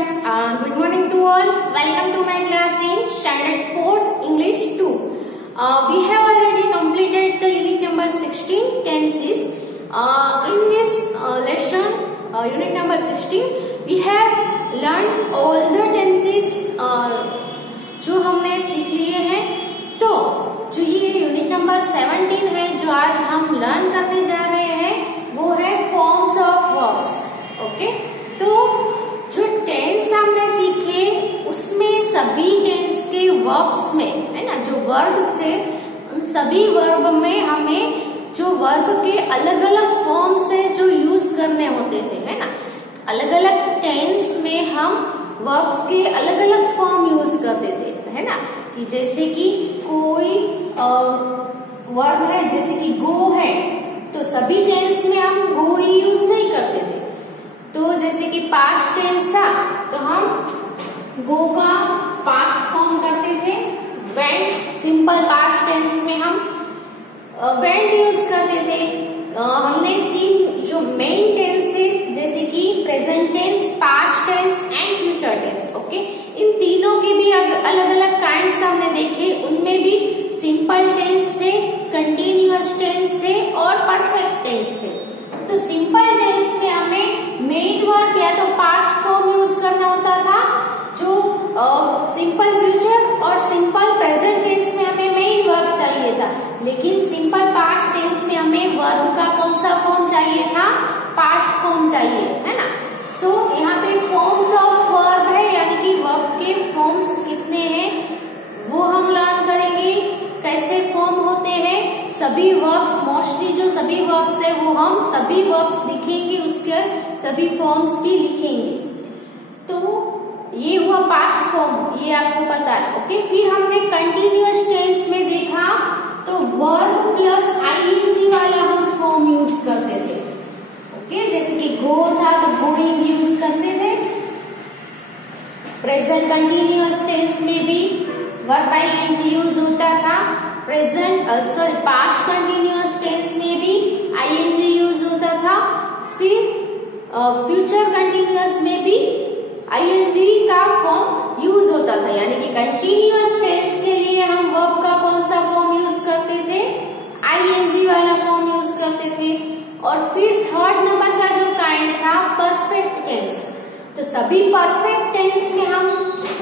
friends, good morning to all. Welcome to my class in Standard 4th English 2. We have already completed the unit number 16, tenses. In this lesson, unit number 16, we have learned all the tenses जो हमने सीख लिए हैं. तो जो ये unit number 17 है जो आज हम लर्न करने जा रहे हैं वो है फॉर्म्स ऑफ वर्ब्स. ओके, तो जो टेंस हमने सीखे उसमें सभी टेंस के वर्ब्स में है ना, जो वर्ब थे उन सभी वर्ब में हमें जो वर्ब के अलग अलग फॉर्म से जो यूज करने होते थे है ना, अलग अलग टेंस में हम वर्ब्स के अलग अलग फॉर्म यूज करते थे है ना. कि जैसे कि कोई वर्ब है जैसे कि गो है तो सभी टेंस में हम गो ही यूज नहीं करते थे. तो जैसे कि पास्ट टेंस था तो हम गो का पास्ट फॉर्म करते थे. वेंट सिंपल पास्ट टेंस में हम वेंट यूज करते थे. हमने तीन जो मेन टेंस थे जैसे कि present tense, past tense and future tense. Okay, इन तीनों के भी अलग अलग काइंड्स हमने देखे. उनमें भी सिंपल टेंस थे, कंटिन्यूअस टेंस थे और परफेक्ट टेंस थे. तो सिंपल टेंस में हमें मेन वर्ब या तो पास्ट फॉर्म यूज करना होता था, जो सिंपल फ्यूचर और सिंपल प्रेजेंट टेंस में हमें मेन वर्ब चाहिए था. लेकिन सिंपल पास्ट टेंस में हमें वर्ब का कौन सा फॉर्म चाहिए था? पास्ट फॉर्म चाहिए है ना. सो यहाँ पे फॉर्म्स ऑफ वर्ब है, यानी कि वर्ब के फॉर्म्स कितने हैं वो हम लर्न करेंगे. कैसे फॉर्म होते हैं सभी वर्ब्स, मोस्टली जो सभी वर्ब्स है वो हम सभी वर्ब्स लिखेंगे, उसके सभी फॉर्म्स भी लिखेंगे. तो ये हुआ पास्ट फॉर्म, ये आपको पता है. ओके, फिर हमने कंटिन्यूअस टेंस में देखा तो वर्ब प्लस आईएनजी वाला हम फॉर्म यूज करते थे. ओके, जैसे कि गो था तो गोइंग यूज करते थे. प्रेजेंट कंटिन्यूअस टेंस में भी वर्ब आईएनजी यूज होता था. पास्ट कंटिन्यूअस टेंस में भी आईएनजी यूज होता था. फिर फ्यूचर कंटिन्यूअस में भी आईएनजी का फॉर्म यूज होता था. यानी कि कंटिन्यूअस टेंस के लिए हम वर्ब का कौन सा फॉर्म यूज करते थे? आईएनजी वाला फॉर्म यूज करते थे. और फिर थर्ड नंबर का जो काइंड था परफेक्ट टेंस. तो सभी परफेक्ट टेंस में हम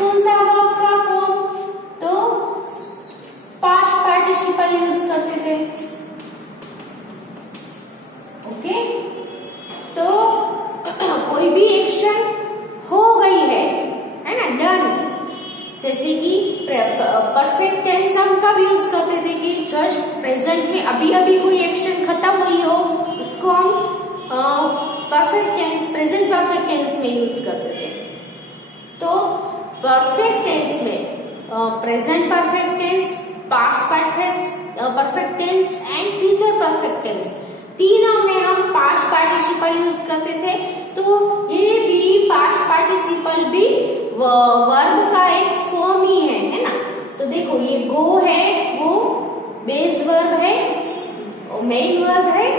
कौन सा वर्ब का फॉर्म? तो पास्ट पार्टिसिपल यूज करते थे. ओके, तो कोई भी एक्शन हो गई है ना, डन. जैसे कि परफेक्ट टेंस हम कब यूज करते थे? कि जस्ट प्रेजेंट में अभी अभी कोई एक्शन खत्म हुई हो उसको हम perfect tense, present perfect tense में यूज करते थे. तो परफेक्ट टेंस में present perfect tense, past perfect tense and future perfect tense, तीनों में हम पास्ट पार्टिसिपल यूज करते थे. तो ये भी पास्ट पार्टिसिपल भी वर्ब का एक फॉर्म ही है ना. तो देखो ये गो है वो बेस वर्ब है, मेन वर्ब है.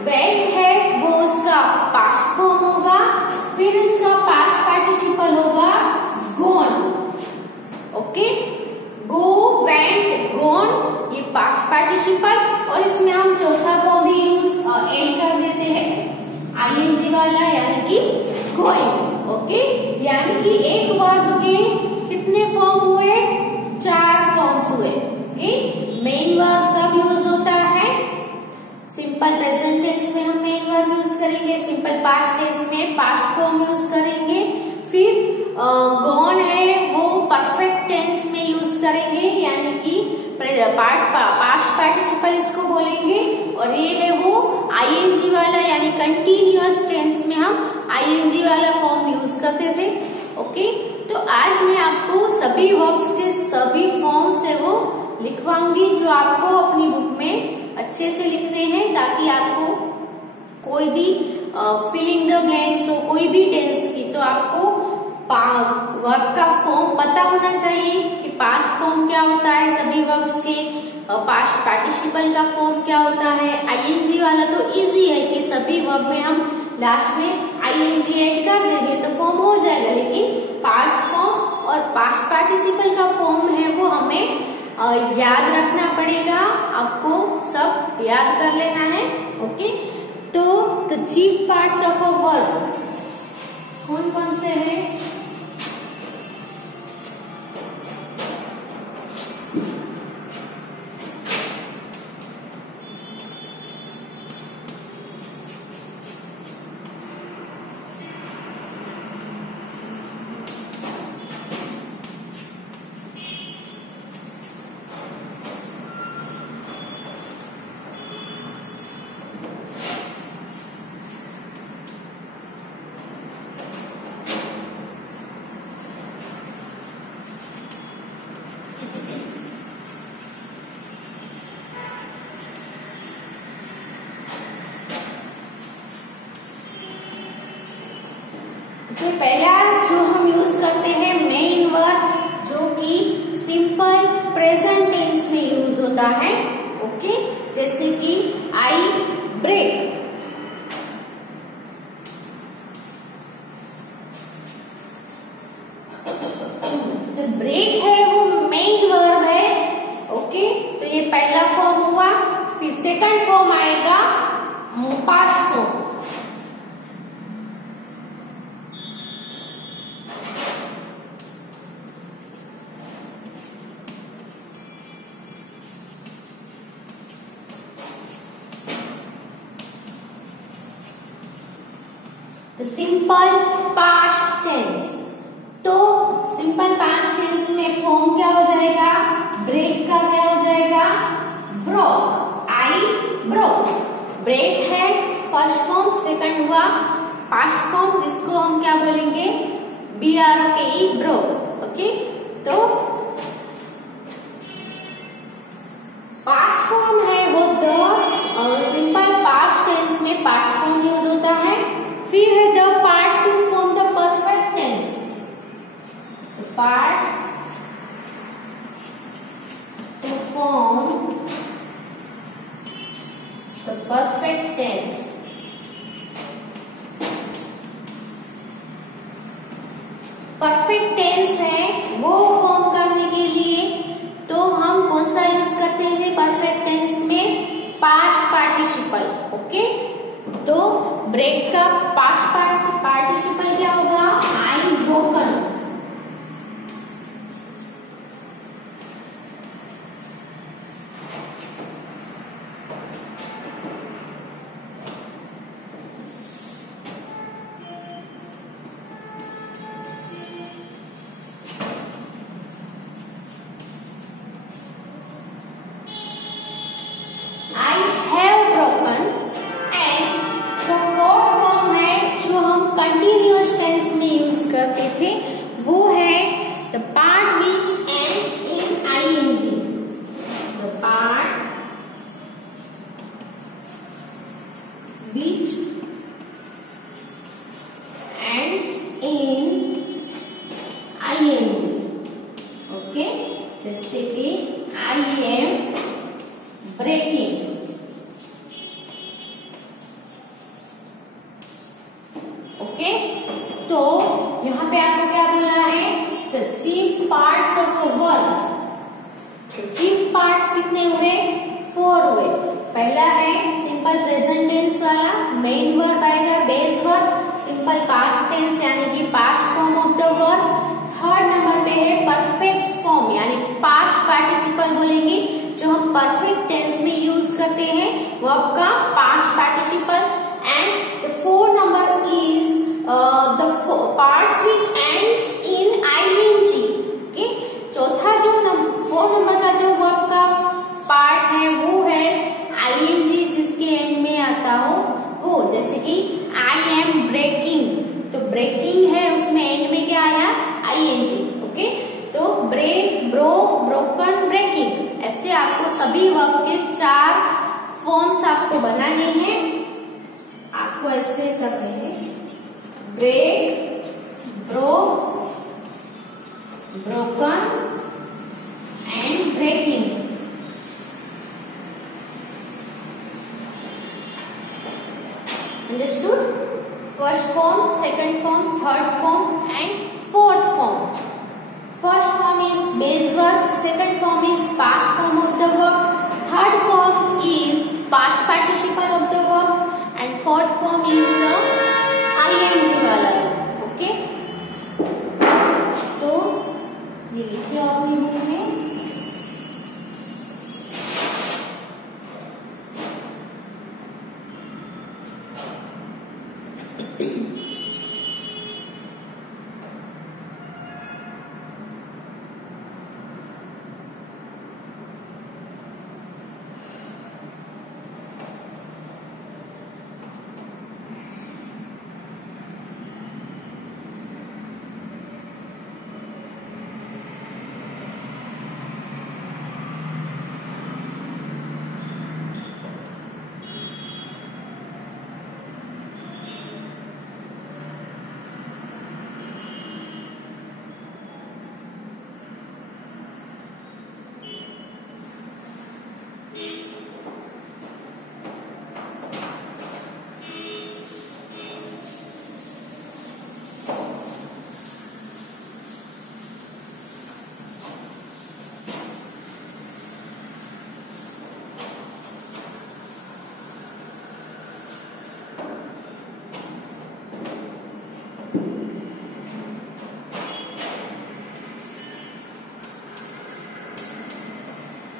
वेंट है वो उसका पास्ट फॉर्म होगा. फिर इसका पास्ट पार्टिसिपल होगा गॉन. ओके, गो, वेंट, गॉन, ये पास्ट पार्टिसिपल. और इसमें हम चौथा फॉर्म भी यूज ऐड कर देते हैं आईएनजी वाला, यानी कि गोइंग. ओके, यानी कि एक वर्ब के कितने फॉर्म हुए? 4 फॉर्म्स हुए. ओके, मेन वर्ब कब यूज होता है? सिंपल प्रेजेंट टेंस में हम मेन वर्ब यूज करेंगे. सिंपल पास्ट टेंस में पास्ट फॉर्म यूज करेंगे. फिर गॉन है वो परफेक्ट टेंस में यूज करेंगे, यानी कि पास्ट पार्टिसिपल इसको बोलेंगे. और ये है वो आईएनजी वाला, यानी कंटिन्यूअस टेंस में हम आईएनजी वाला फॉर्म यूज करते थे. ओके, तो आज मैं आपको सभी वर्ब्स के सभी फॉर्म्स है वो लिखवाऊंगी जो आपको अपनी बुक में अच्छे से लिखने हैं, ताकि आपको कोई भी फिलिंग द ब्लैंक्स हो कोई भी टेंस की तो आपको वर्ब का फॉर्म पता होना चाहिए कि पास्ट फॉर्म क्या होता है सभी वर्ब्स के, पास्ट पार्टिसिपल का फॉर्म क्या होता है. आईएनजी वाला तो इजी है कि सभी वर्ब में हम लास्ट में आईएनजी ऐड कर देंगे तो फॉर्म हो जाएगा. लेकिन पास्ट पार्टिसिपल का फॉर्म है वो हमें याद रखना पड़ेगा, आपको सब याद कर लेना है। ओके, तो the chief parts of a verb कौन कौन से हैं? तो पहला जो हम यूज करते हैं मेन वर्ब, जो कि सिंपल प्रेजेंट टेंस में यूज होता है। ओके, जैसे कि आई ब्रेक, तो ब्रेक है वो मेन वर्ब है। ओके, तो ये पहला फॉर्म हुआ। फिर सेकंड फॉर्म आएगा past form. Simple past tense, तो सिंपल पास्ट टेंस में फॉर्म क्या हो जाएगा? ब्रेक का क्या हो जाएगा? Broke, I broke. ब्रेक है फर्स्ट फॉर्म, सेकंड हुआ पास्ट फॉर्म जिसको हम क्या बोलेंगे? BROKE, broke. ओके, तो पास्ट फॉर्म है वो सिंपल पास्ट टेंस में पास्ट फॉर्म यूज होता है। फिर है the part two form the perfect tense, part two form the perfect tense. Perfect tense है वो फॉर्म करने के लिए तो हम कौन सा यूज करते हैं परफेक्ट टेंस में? Past participle. ओके, तो ब्रेक का पास्ट पार्टिसिपल क्या होगा? I broken. कंटिन्यूअस टेंस में यूज करते थे, वो है the part which ends in ING. The part which ends in ING. Okay, जैसे कि आई एम ब्रेकिंग। ओके, तो यहाँ पे आपको क्या बोला है? The chief parts of a verb. तो चीफ पार्ट्स कितने हुए? 4 हुए। पहला है सिंपल प्रेजेंट टेंस वाला, मेन वर्ब आएगा, base verb, simple past tense यानी कि past form of the verb. Third number पे है परफेक्ट फॉर्म यानी पास्ट पार्टिसिपल बोलेंगे, जो हम परफेक्ट टेंस में यूज करते हैं वर्ब का past participle. And the fourth number is the parts which ends in ing। Okay, चौथा जो 4 नंबर का जो वर्ब का पार्ट है वो है ing, जिसके एंड में आता हो वो, जैसे कि आई एम ब्रेकिंग, तो ब्रेकिंग है उसमें एंड में क्या आया? ing। ओके, तो ब्रेक, ब्रोक, ब्रोकन, ब्रेकिंग, ऐसे आपको सभी वर्ब के 4 फॉर्म्स आपको बनाने हैं। आपको ऐसे करने हैं: break, broke, broken and breaking. Understood? First form, second form, third form and fourth form. past participle of the verb, and fourth form is the ing वाला. Okay, तो ये लिखिए अपनी बुक में.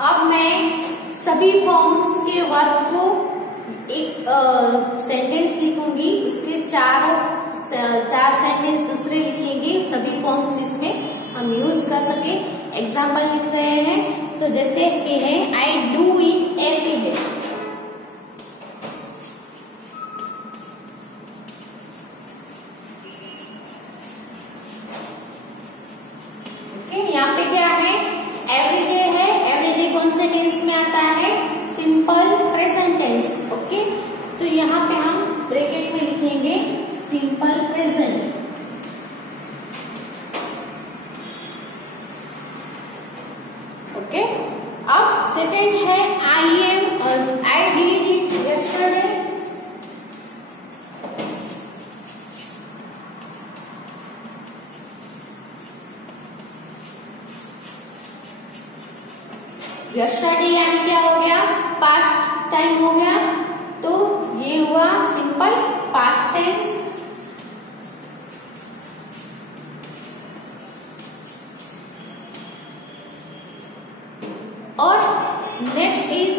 अब मैं सभी फॉर्म्स के वर्ब को एक सेंटेंस लिखूंगी, उसके चार सेंटेंस दूसरे लिखेंगे, सभी फॉर्म्स जिसमें हम यूज कर सके. एग्जाम्पल लिख रहे हैं, तो जैसे ये है आई डू इट एवरी डे. यहाँ पे क्या है, एवरीडे है. एवरीडे कौन से टेंस में आता है, सिंपल प्रेजेंट टेंस. ओके, तो यहाँ पे हम ब्रैकेट में लिखेंगे सिंपल प्रेजेंट. ओके, अब सेकेंड है आई एम और I did it yesterday. Yesterday यानी क्या हो गया, पास्ट टाइम हो गया, तो ये हुआ सिंपल पास्ट टेंस. और next is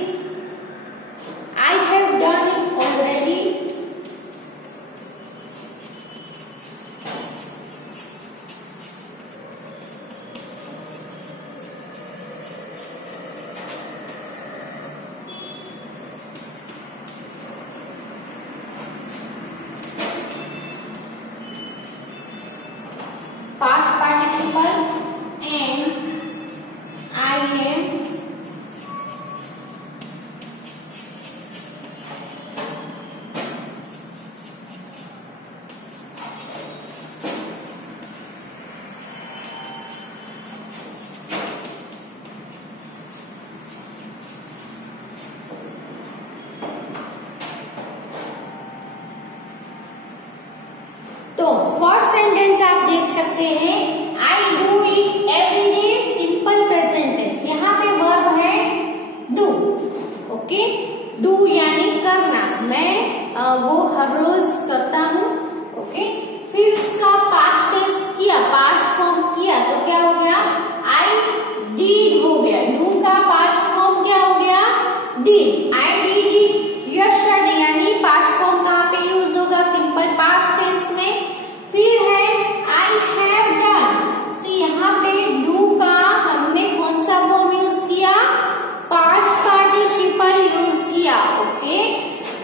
I have done it already. Past participle and I am तो फर्स्ट सेंटेंस आप देख सकते हैं, I do it every day simple present tense. यहाँ पे वर्ब है डू. ओके, डू यानी करना, मैं वो हर रोज करता हूँ. ओके, फिर उसका पास्ट टेंस किया, पास्ट फॉर्म किया, तो क्या हो गया, आई डिड हो गया. डू का पास्ट फॉर्म क्या हो गया, did. I did it yesterday यानी पास्ट फॉर्म कहाँ पे यूज होगा, सिंपल पास्ट टेंस में. फिर है आई हैव डन, तो यहाँ पे डू का हमने कौन सा फॉर्म यूज किया, पास्ट पार्टिसिपल यूज किया. Okay,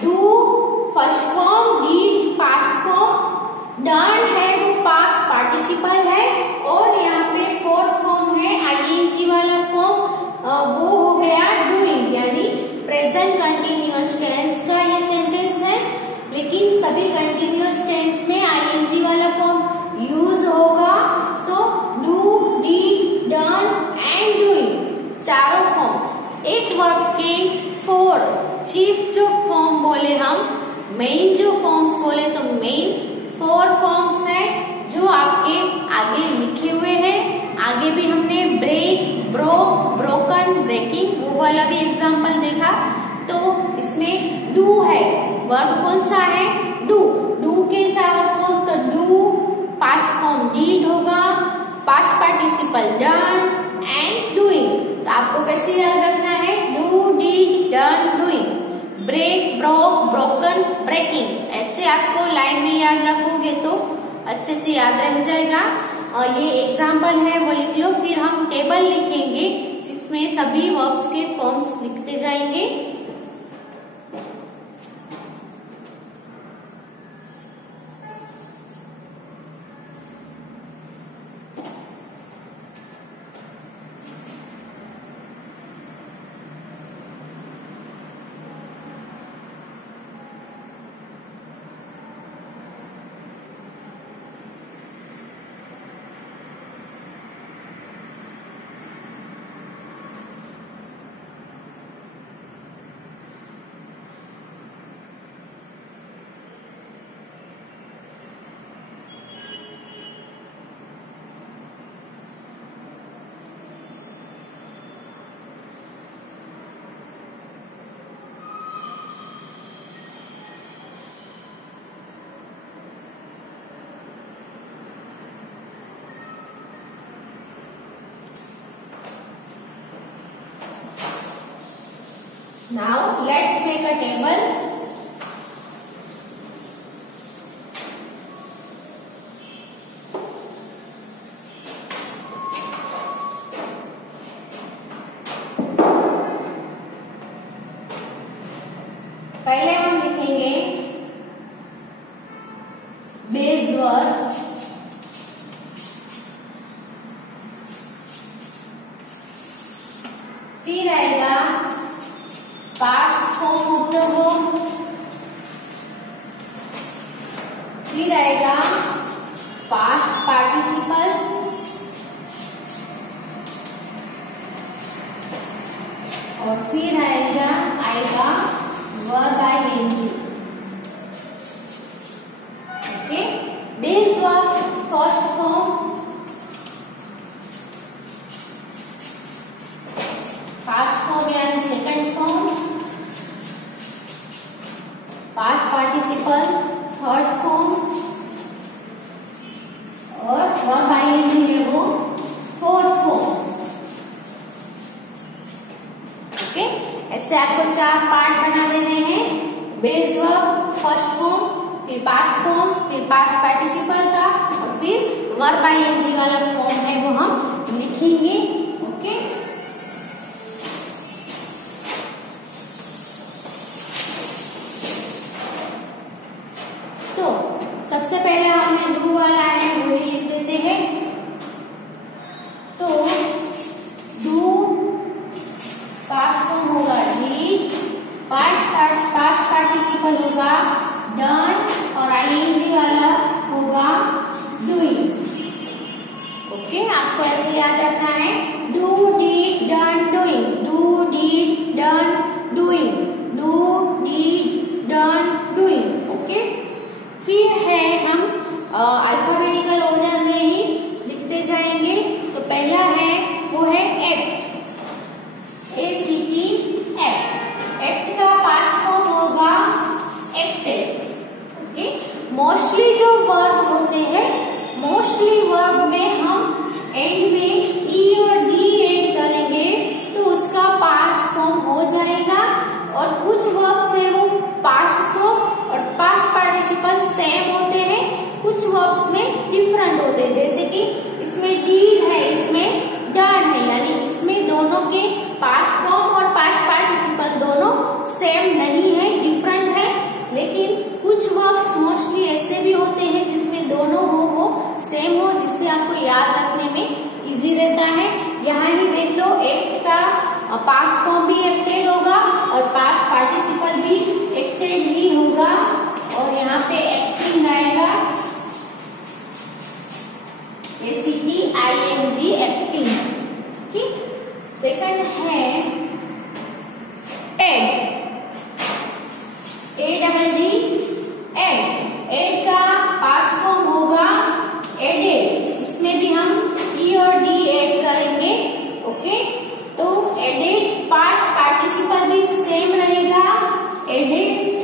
do first form, did past form, done है वो पास्ट पार्टिसिपल है, और यहाँ पे फोर्थ फॉर्म है आईएनजी वाला फॉर्म, वो हो गया डूइंग यानी प्रेजेंट कंटिन्यूअस टेंस का ये सेंटेंस है. लेकिन सभी कंटिन्यूअस टेंस में आईएनजी वाला फॉर्म यूज होगा. So do, did, done and doing, चारों फॉर्म. एक वर्ब के 4 चीफ जो फॉर्म बोले हम, मेन जो फॉर्म्स बोले तो मेन 4 फॉर्म्स है जो आपके आगे लिखे हुए हैं. आगे भी हमने ब्रेक, ब्रोक, ब्रोकन, ब्रेकिंग वो वाला भी एग्जाम्पल देखा. तो इसमें डू है, वर्ब कौन सा है, डू। डू के चार फॉर्म, तो डू, पास्ट फॉर्म डीड होगा, past participle done and doing. तो आपको कैसे याद रखना है, do, did, done, doing. Break, broke, broken, breaking, ऐसे आपको लाइन में याद रखोगे तो अच्छे से याद रह जाएगा। और ये एग्जाम्पल है वो लिख लो, फिर हम टेबल लिखेंगे जिसमें सभी वर्ब्स के फॉर्म्स लिखते जाएंगे। Now let's make a table. पहले हम लिखेंगे बेस वर्ब, फिर आएगा past form of the verb, फिर आएगा पास्ट पार्टिसिपल, और फिर आएगा verb ING. Okay, base verb first form, past form यानी second form, past participle third form, और वर्ब आईएनजी है वो फोर्थ फॉर्म। ओके, ऐसे आपको चार पार्ट बना देने हैं, बेस वर्ब फर्स्ट फॉर्म, फिर पास्ट फॉर्म, फिर पास्ट पार्टिसिपल का, और फिर वर्ब आईएनजी वाला फॉर्म है वो हम लिखेंगे। ओके, तो सबसे पहले हमने डू वाला है वो ही लिख देते हैं। तो डू पास्ट फॉर्म होगा डीड, पास्ट पार्टिसिपल होगा डन, और आईएनजी वाला होगा डूइंग। ओके, आपको ऐसे याद रखना है, do, did, done, doing, do, did, done, doing, do, did, done, doing. Okay, फिर है हम अल्फाबेटिकल ऑर्डर में ही लिखते जाएंगे। तो पहला है वो है एक्ट, ACT, एक्ट। एक्ट का पास्ट फॉर्म होगा एक्टेड। ओके, मोस्टली जो वर्ब होते हैं, मोस्टली वर्ब में हम एंड में ई और डी एड करेंगे तो उसका पास्ट फॉर्म हो जाएगा, और कुछ वर्ब से वो पास्ट फॉर्म और पास्ट पार्टिसिपल सेम होते हैं, कुछ वर्ब्स में डिफरेंट होते हैं। जैसे कि इसमें डीड है, इसमें डन है, यानी इसमें दोनों के पास्ट फॉर्म और पास्ट पार्टिसिपल दोनों सेम नहीं है, डिफरेंट है। लेकिन कुछ वर्ब्स मोस्टली ऐसे भी होते हैं जिसमें दोनों वो सेम हो, जिससे आपको याद रखने में इजी रहता है। यहाँ ही देख लो, एक्ट का पास्ट फॉर्म भी एक्टेड होगा और पास्ट पार्टिसिपल भी एक्टेड ही होगा, और यहाँ पे एक्टिंग आएगा, ACTING, एक्टिंग। ठीक, सेकंड है एड, ADD, एड। एड का पास्ट फॉर्म होगा एडेड, इसमें भी हम ई और डी एड करेंगे। ओके, तो एडेड पास्ट पार्टिसिपल भी सेम रहेगा, एडेड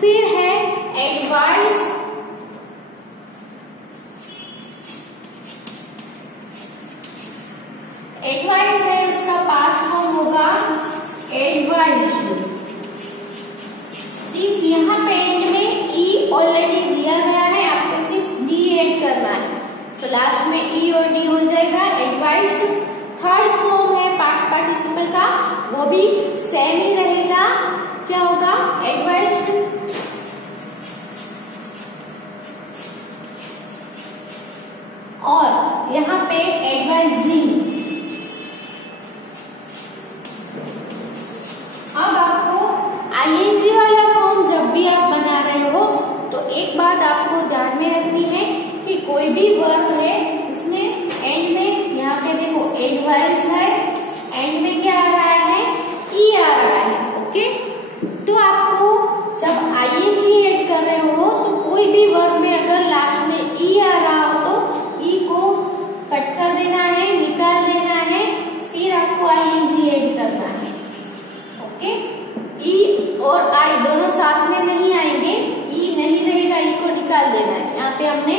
फिर है एडवाइस, एडवाइस है उसका पास्ट फॉर्म होगा एडवाइज्ड। सिर्फ यहाँ पे एंड में ई ऑलरेडी दिया गया है, आपको सिर्फ डी ऐड करना है, सो लास्ट में ई और डी हो जाएगा एडवाइज्ड। थर्ड फॉर्म है पास्ट पार्टिसिपल का, वो भी सेम ही रहेगा, क्या होगा एडवाइज्ड। और यहाँ पे एडवाइजिंग। अब आपको आईएनजी वाला फॉर्म जब भी आप बना रहे हो तो एक बात आपको ध्यान में रखनी है कि कोई भी वर्ब है इसमें एंड में, यहाँ पे देखो एडवाइस है, एंड में क्या आ रहा है ई आ रहा है, ओके। तो आपको जब आईएनजी ऐड कर रहे हो तो कोई भी वर्ब में अगर लास्ट में ई आ रहा हो तो ई को कट कर देना है, निकाल देना है, फिर आपको आईएनजी ऐड करना है, ओके। ई और आई दोनों साथ में नहीं आएंगे, ई नहीं रहेगा, ई को निकाल देना है। यहाँ पे हमने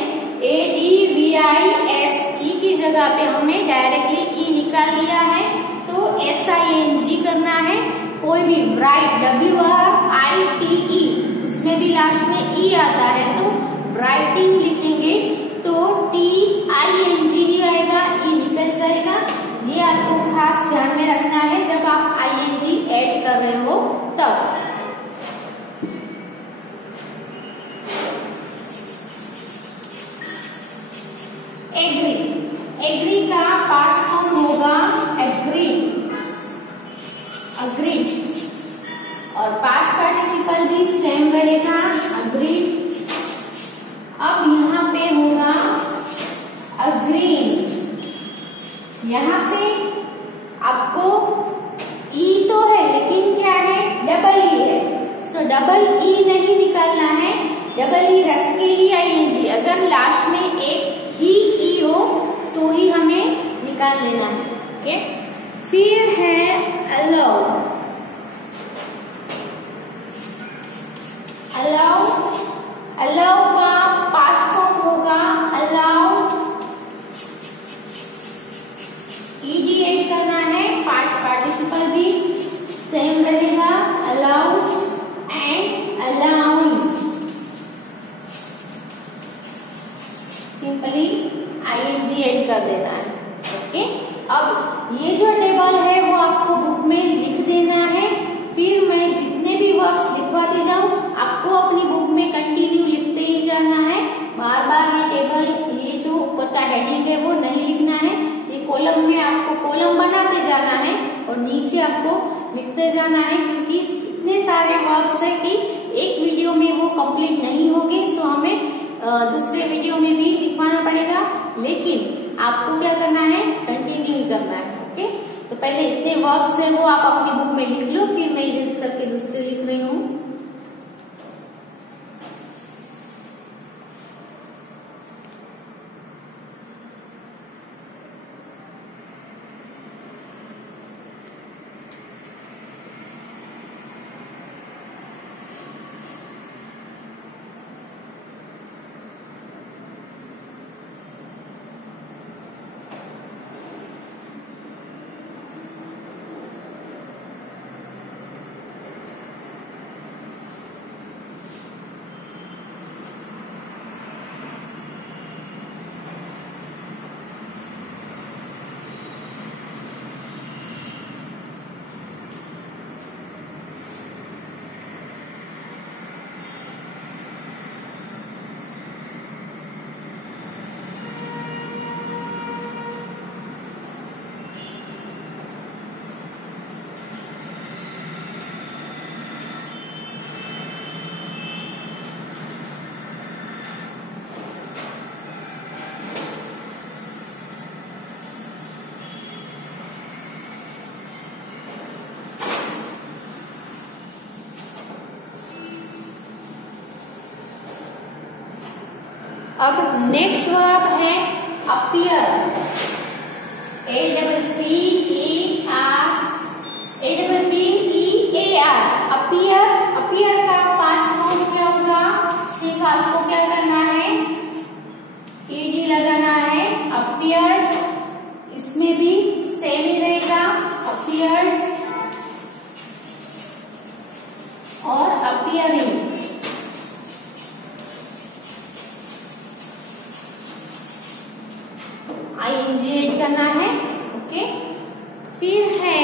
ADVIS ई की जगह पे हमने डायरेक्टली ई निकाल दिया है, सो SING करना है। कोई भी राइट WRITE इसमें भी लास्ट में ई आता है तो राइटिंग लिखेंगे तो TING ही आएगा, ई निकल जाएगा। ये आपको खास ध्यान में रखना है जब आप ING ऐड कर रहे हो तब। एग्री, एग्री का पास्ट फॉर्म होगा एग्री, अग्री, और पास्ट पार्टिसिपल भी सेम रहेगा अग्री। अब यहाँ पे होगा अग्री, यहाँ पे आपको ई तो है लेकिन क्या है डबल ई है, सो डबल ई नहीं निकालना है, डबल ई रख के ही आईएनजी। अगर लास्ट में एक ही ई हो तो ही हमें निकाल देना है, ओके। फिर है अलाउ, अलाउ, अलाउ का पास्ट फॉर्म होगा अलाउ, ईडी ऐड करना है, पास्ट पार्टिसिपल भी सेम रहेगा allow and allowing, simply ING add कर देना है, ओके। अब ये जो टेबल है वो आपको बुक में लिख देना है, फिर मैं जितने भी वर्ड्स लिखवाती जाऊं आपको अपनी बुक में कंटिन्यू लिखते ही जाना है, बार बार ये टेबल, ये जो ऊपर का हेडिंग है वो नहीं लिखना है, ये कॉलम में आपको कॉलम बनाते जाना है और नीचे आपको लिखते जाना है, क्योंकि इतने सारे वर्ड्स है कि एक वीडियो में वो कंप्लीट नहीं होंगे, सो हमें दूसरे वीडियो में भी लिखवाना पड़ेगा, लेकिन आपको क्या करना है कंटिन्यू करना है, ओके। तो पहले इतने वर्ड्स है वो आप अपनी बुक में लिख लो, फिर मैं इरेज करके दूसरे लिख रही हूँ। अब नेक्स्ट वर्ब है अपीयर, APPEAR, अपीयर, अपीयर का पास्ट फॉर्म क्या ing ऐड करना है। ओके, फिर है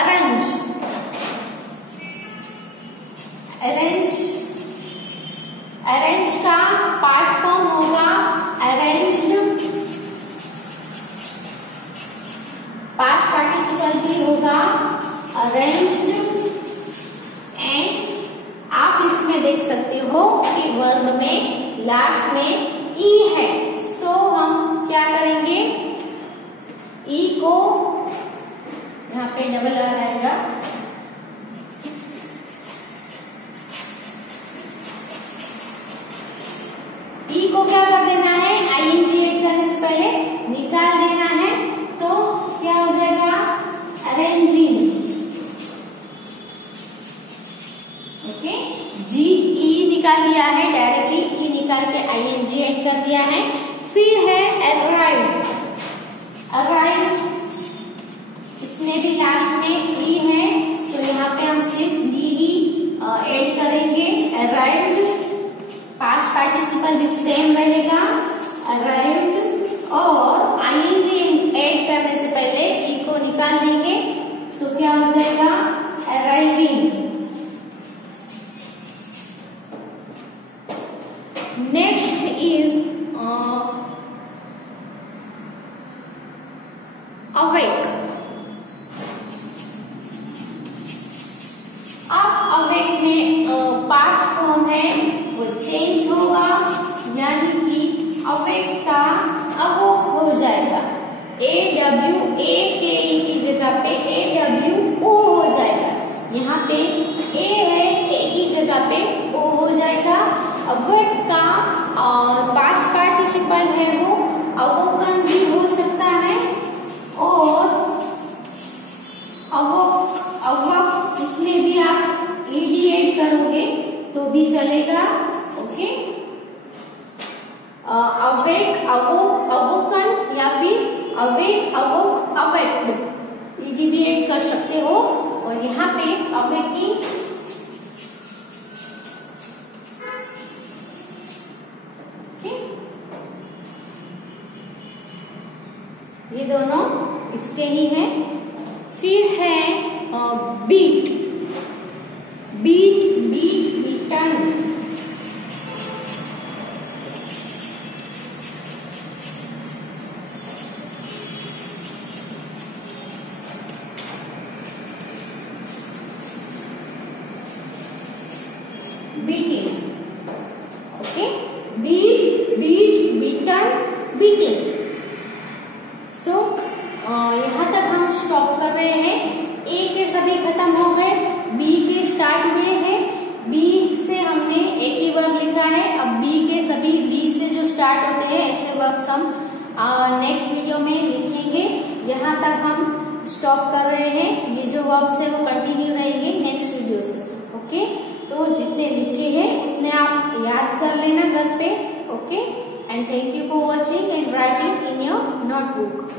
अरेंज। अरेंज का पास्ट फॉर्म होगा अरेंज्ड, पास्ट पार्टिसिपल भी होगा अरेंज्ड। एंड आप इसमें देख सकते हो कि वर्ब में लास्ट में ई है, सो हम क्या करेंगे, ई को यहाँ पे डबल आ रहेगा, ई को क्या कर देना है, आईएनजी ऐड करने से पहले निकाल देना है, तो क्या हो जाएगा अरेंजिंग। ओके, जी ई निकाल लिया है, डायरेक्टली ई निकाल के आईएनजी ऐड कर दिया है। फिर है अराइव। अराइव, इसमें भी लास्ट में ई है, सो यहाँ पे हम सिर्फ डी ही ऐड करेंगे। अराइव्ड, पास्ट पार्टिसिपल भी सेम रहेगा अराइव्ड, और आईएनजी ऐड करने से पहले ई को निकाल देंगे, सो क्या हो जाएगा अराइविंग। Next is awake. अब अवेक में पास्ट फॉर्म है वो चेंज होगा, यानी कि अवेक का अवोक हो जाएगा, AWAKE की जगह पे AWO हो जाएगा। यहाँ पे ए है, ए की जगह पे ओ हो जाएगा। अवेक का पास्ट पार्टिसिपल है वो अवोकन भी हो सकता है, और अवोक इसमें भी आप ईडी ऐड करोगे तो भी चलेगा। ओके, अवेक, अवोक, अवोकन, या फिर अवेक, अवोक, अवेक्ड, ईडी भी ऐड कर सकते हो। और यहाँ पे अवेकिंग, ये दोनों इसके ही हैं। फिर है beat. Beat, beat, beaten. Beating. Okay, beat, beat, beaten, beating. So यहाँ तक हम स्टॉप कर रहे हैं। ए के सभी खत्म हो गए, बी के स्टार्ट हुए हैं। बी से हमने एक ही वर्ब लिखा है, अब बी के सभी बी से जो स्टार्ट होते हैं ऐसे वर्ब्स हम नेक्स्ट वीडियो में लिखेंगे। यहाँ तक हम स्टॉप कर रहे हैं, ये जो वर्ब्स है वो कंटिन्यू रहेंगे नेक्स्ट वीडियो से। ओके, तो जितने लिखे हैं उतने आप याद कर लेना घर पे। Okay, and thank you for watching and write it in your notebook.